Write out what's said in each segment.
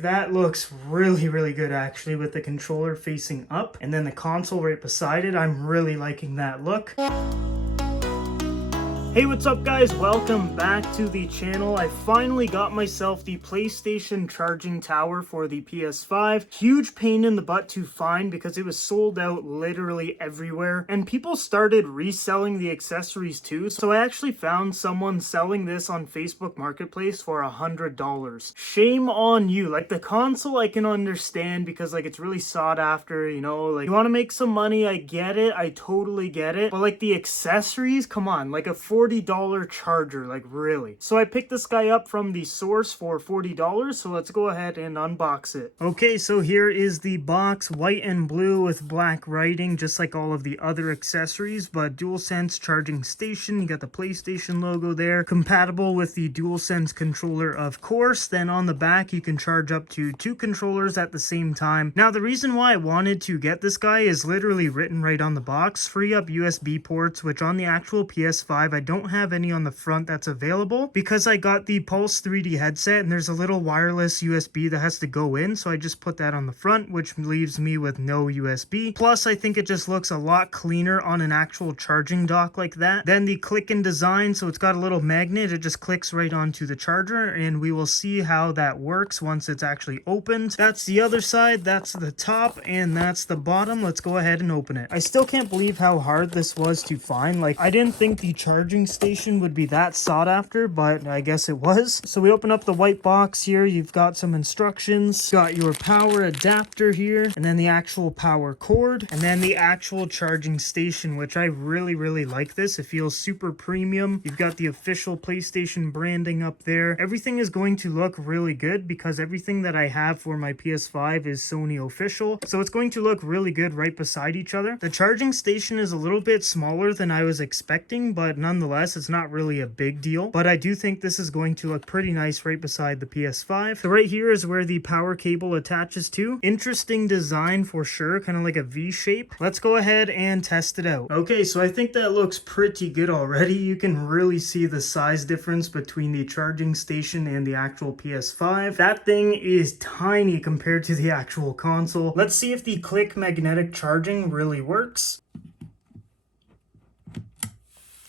That looks really good actually, with the controller facing up and then the console right beside it. I'm really liking that look. Hey, what's up guys? Welcome back to the channel. I finally got myself the PlayStation charging tower for the PS5. Huge pain in the butt to find because it was sold out literally everywhere and people started reselling the accessories too. So I actually found someone selling this on Facebook Marketplace for $100. Shame on you. Like, the console I can understand because like it's really sought after, you know, like you want to make some money. I get it. I totally get it. But like the accessories, come on, like a $40 charger, like really. So I picked this guy up from the source for $40, so let's go ahead and unbox it. Okay, so here is the box, white and blue with black writing, just like all of the other accessories, but Dualsense charging station. You got the PlayStation logo there, compatible with the Dualsense controller, of course. Then on the back, you can charge up to 2 controllers at the same time. Now, the reason why I wanted to get this guy is literally written right on the box. Free up USB ports, which on the actual PS5, I don't have any on the front that's available because I got the Pulse 3D headset and there's a little wireless USB that has to go in, so I just put that on the front, which leaves me with no USB. Plus, I think it just looks a lot cleaner on an actual charging dock like that. Then the click-in design, so it's got a little magnet, it just clicks right onto the charger, and we will see how that works once it's actually opened. That's the other side, that's the top, and that's the bottom. Let's go ahead and open it. I still can't believe how hard this was to find. Like, I didn't think the charging station would be that sought after, but I guess it was. So we open up the white box here. You've got some instructions, got your power adapter here, and then the actual power cord, and then the actual charging station, which I really like this. It feels super premium. You've got the official PlayStation branding up there. Everything is going to look really good because everything that I have for my PS5 is Sony official, so it's going to look really good right beside each other. The charging station is a little bit smaller than I was expecting, but nonetheless, it's not really a big deal. But I do think this is going to look pretty nice right beside the PS5. So right here is where the power cable attaches to. Interesting design for sure, kind of like a V shape. Let's go ahead and test it out. Okay, so I think that looks pretty good already. You can really see the size difference between the charging station and the actual PS5. That thing is tiny compared to the actual console. Let's see if the click magnetic charging really works.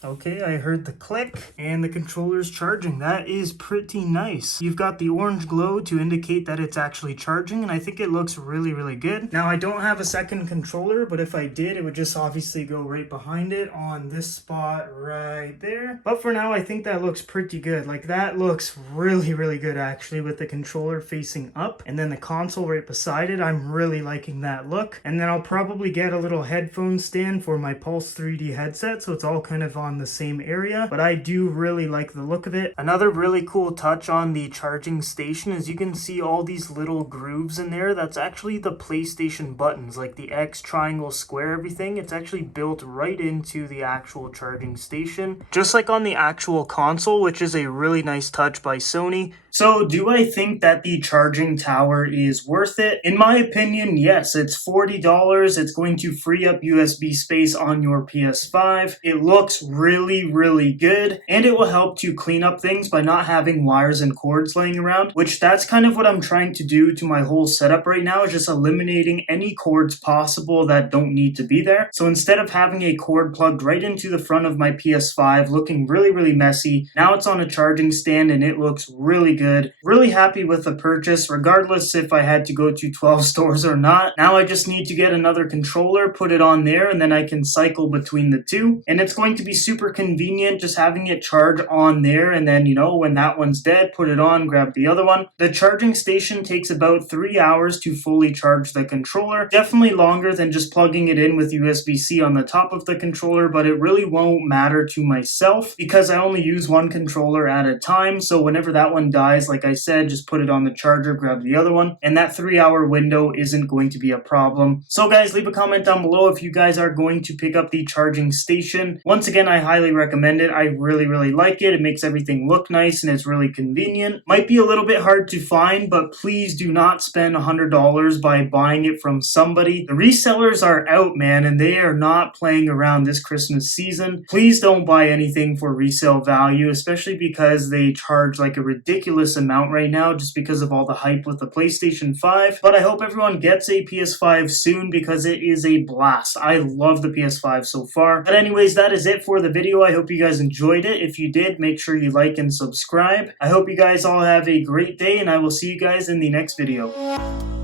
Okay, I heard the click and the controller's charging. That is pretty nice. You've got the orange glow to indicate that it's actually charging, and I think it looks really good. Now, I don't have a second controller, but if I did, it would just obviously go right behind it on this spot right there. But for now, I think that looks pretty good. Like, that looks really good actually, with the controller facing up and then the console right beside it. I'm really liking that look. And then I'll probably get a little headphone stand for my Pulse 3D headset, so it's all kind of on the same area, but I do really like the look of it. Another really cool touch on the charging station is you can see all these little grooves in there. That's actually the PlayStation buttons, like the X, triangle, square, everything. It's actually built right into the actual charging station, just like on the actual console, which is a really nice touch by Sony. So do I think that the charging tower is worth it? In my opinion, yes. It's $40. It's going to free up USB space on your PS5. It looks really good, and it will help to clean up things by not having wires and cords laying around, which that's kind of what I'm trying to do to my whole setup right now, is just eliminating any cords possible that don't need to be there. So instead of having a cord plugged right into the front of my PS5 looking really messy, now it's on a charging stand and it looks really good. Really happy with the purchase, regardless if I had to go to 12 stores or not. Now I just need to get another controller, put it on there, and then I can cycle between the two, and it's going to be super convenient just having it charge on there, and then, you know, when that one's dead, put it on, grab the other one. The charging station takes about 3 hours to fully charge the controller. Definitely longer than just plugging it in with USB-C on the top of the controller, but it really won't matter to myself because I only use one controller at a time. So whenever that one dies, like I said, just put it on the charger, grab the other one, and that 3-hour window isn't going to be a problem. So guys, leave a comment down below if you guys are going to pick up the charging station. Once again, I highly recommend it. I really like it. It makes everything look nice and it's really convenient. Might be a little bit hard to find, but please do not spend $100 by buying it from somebody. The resellers are out, man, and they are not playing around this Christmas season. Please don't buy anything for resale value, especially because they charge like a ridiculous ridiculous amount right now just because of all the hype with the PlayStation 5, but I hope everyone gets a PS5 soon because it is a blast. I love the PS5 so far. But anyways, that is it for the video. I hope you guys enjoyed it. If you did, make sure you like and subscribe. I hope you guys all have a great day, and I will see you guys in the next video.